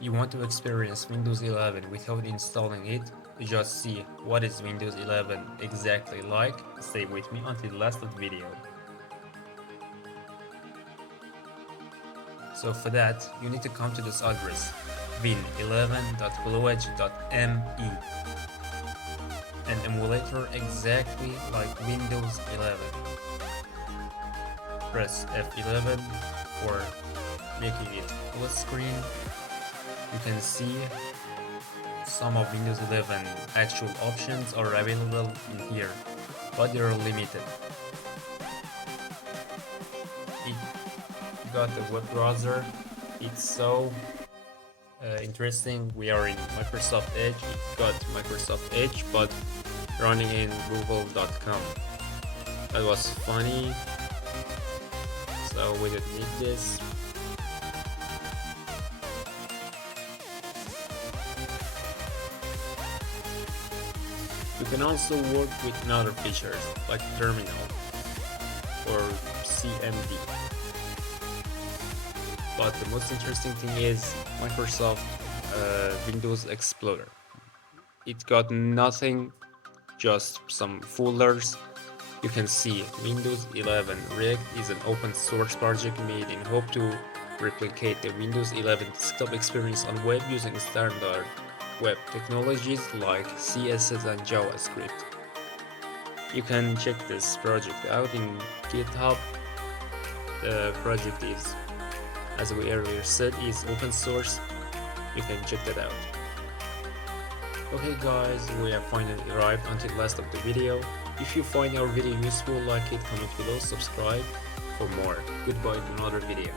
You want to experience Windows 11 without installing it, to just see what is Windows 11 exactly like, stay with me until the last of the video. So for that, you need to come to this address, win11.bluedge.me, an emulator exactly like Windows 11. Press F11 for making it full screen. You can see some of Windows 11 actual options are available in here, but they are limited. It got a web browser. It's so interesting. We are in Microsoft Edge. It got Microsoft Edge, but running in google.com. That was funny. So we didn't need this. You can also work with other features like terminal or CMD. But the most interesting thing is Microsoft Windows Explorer. It got nothing, just some folders. You can see Windows 11 Rig is an open source project made in hope to replicate the Windows 11 desktop experience on web using standard web technologies like CSS and JavaScript. You can check this project out in GitHub. The project is, as we earlier said, is open source. You can check that out. Okay guys, we have finally arrived until the last of the video. If you find our video useful, like it, comment below, subscribe for more. Goodbye to another video.